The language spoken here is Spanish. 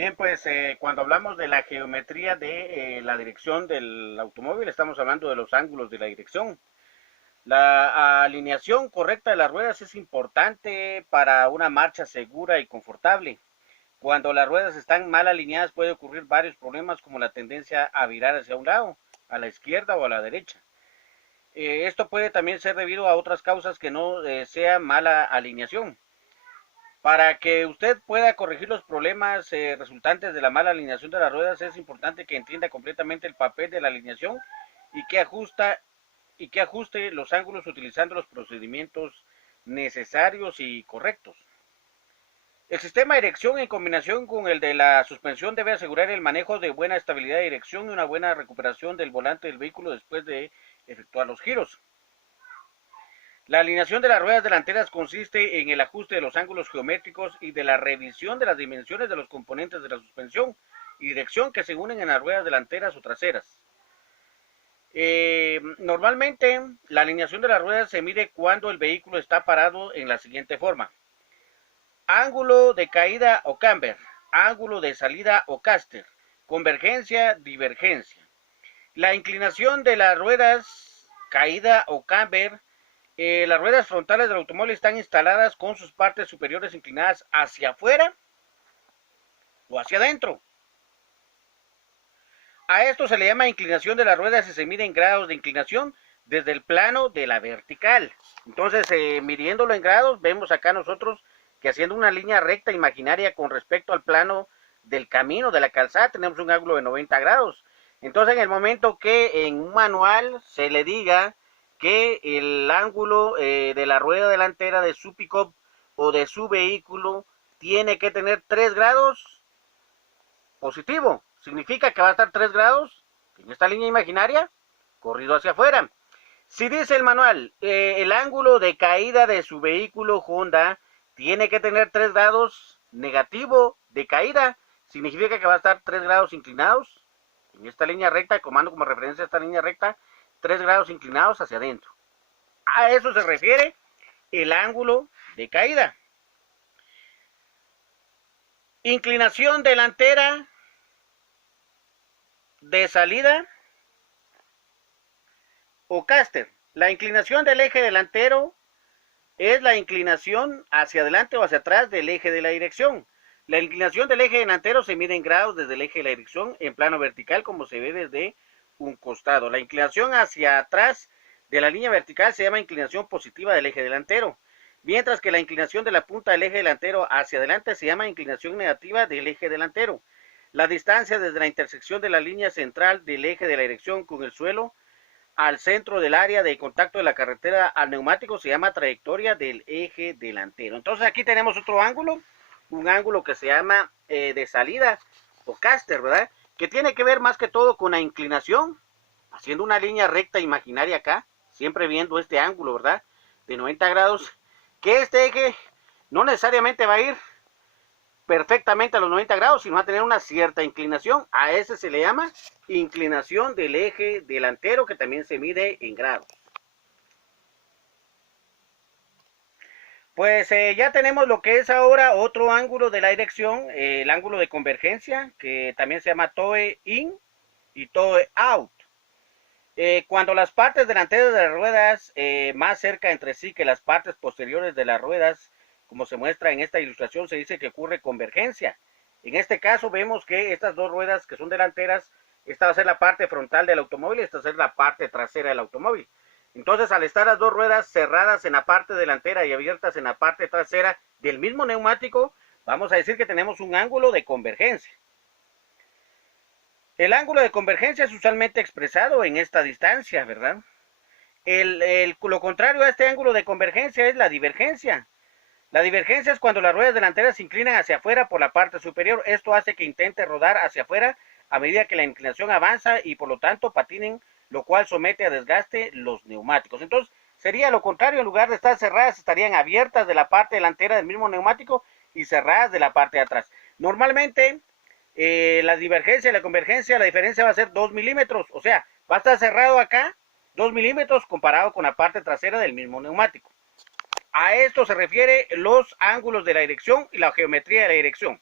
Bien, pues cuando hablamos de la geometría de la dirección del automóvil, estamos hablando de los ángulos de la dirección. La alineación correcta de las ruedas es importante para una marcha segura y confortable. Cuando las ruedas están mal alineadas puede ocurrir varios problemas como la tendencia a virar hacia un lado, a la izquierda o a la derecha. Esto puede también ser debido a otras causas que no sea mala alineación. Para que usted pueda corregir los problemas resultantes de la mala alineación de las ruedas, es importante que entienda completamente el papel de la alineación y que ajuste los ángulos utilizando los procedimientos necesarios y correctos. El sistema de dirección en combinación con el de la suspensión debe asegurar el manejo de buena estabilidad de dirección y una buena recuperación del volante del vehículo después de efectuar los giros. La alineación de las ruedas delanteras consiste en el ajuste de los ángulos geométricos y de la revisión de las dimensiones de los componentes de la suspensión y dirección que se unen en las ruedas delanteras o traseras. Normalmente la alineación de las ruedas se mide cuando el vehículo está parado en la siguiente forma: ángulo de caída o camber, ángulo de salida o caster, convergencia, divergencia. La inclinación de las ruedas caída o camber. Las ruedas frontales del automóvil están instaladas con sus partes superiores inclinadas hacia afuera o hacia adentro. A esto se le llama inclinación de las ruedas y se mide en grados de inclinación desde el plano de la vertical. Entonces, midiéndolo en grados, vemos acá nosotros que haciendo una línea recta imaginaria con respecto al plano del camino, de la calzada, tenemos un ángulo de 90 grados. Entonces, en el momento que en un manual se le diga que el ángulo de la rueda delantera de su pick-up o de su vehículo tiene que tener 3 grados positivo, significa que va a estar 3 grados en esta línea imaginaria corrido hacia afuera. Si dice el manual, el ángulo de caída de su vehículo Honda tiene que tener 3 grados negativo de caída, significa que va a estar 3 grados inclinados en esta línea recta, tomando como referencia esta línea recta, 3 grados inclinados hacia adentro. A eso se refiere el ángulo de caída. Inclinación delantera de salida o caster. La inclinación del eje delantero es la inclinación hacia adelante o hacia atrás del eje de la dirección. La inclinación del eje delantero se mide en grados desde el eje de la dirección en plano vertical, como se ve desde un costado. La inclinación hacia atrás de la línea vertical se llama inclinación positiva del eje delantero, mientras que la inclinación de la punta del eje delantero hacia adelante se llama inclinación negativa del eje delantero. La distancia desde la intersección de la línea central del eje de la dirección con el suelo al centro del área de contacto de la carretera al neumático se llama trayectoria del eje delantero. Entonces aquí tenemos otro ángulo, un ángulo que se llama de salida o caster, ¿verdad? Que tiene que ver más que todo con la inclinación, haciendo una línea recta imaginaria acá, siempre viendo este ángulo, ¿verdad? De 90 grados, que este eje no necesariamente va a ir perfectamente a los 90 grados, sino va a tener una cierta inclinación. A ese se le llama inclinación del eje delantero, que también se mide en grados. Pues ya tenemos lo que es ahora otro ángulo de la dirección, el ángulo de convergencia, que también se llama toe in y toe out. Cuando las partes delanteras de las ruedas más cerca entre sí que las partes posteriores de las ruedas, como se muestra en esta ilustración, se dice que ocurre convergencia. En este caso vemos que estas dos ruedas que son delanteras, esta va a ser la parte frontal del automóvil y esta va a ser la parte trasera del automóvil. Entonces, al estar las dos ruedas cerradas en la parte delantera y abiertas en la parte trasera del mismo neumático, vamos a decir que tenemos un ángulo de convergencia. El ángulo de convergencia es usualmente expresado en esta distancia, ¿verdad? Lo contrario a este ángulo de convergencia es la divergencia. La divergencia es cuando las ruedas delanteras se inclinan hacia afuera por la parte superior. Esto hace que intente rodar hacia afuera a medida que la inclinación avanza y por lo tanto patinen, lo cual somete a desgaste los neumáticos. Entonces sería lo contrario, en lugar de estar cerradas estarían abiertas de la parte delantera del mismo neumático y cerradas de la parte de atrás. Normalmente la divergencia y la convergencia, la diferencia va a ser 2 milímetros, o sea, va a estar cerrado acá 2 milímetros comparado con la parte trasera del mismo neumático. A esto se refiere los ángulos de la dirección y la geometría de la dirección.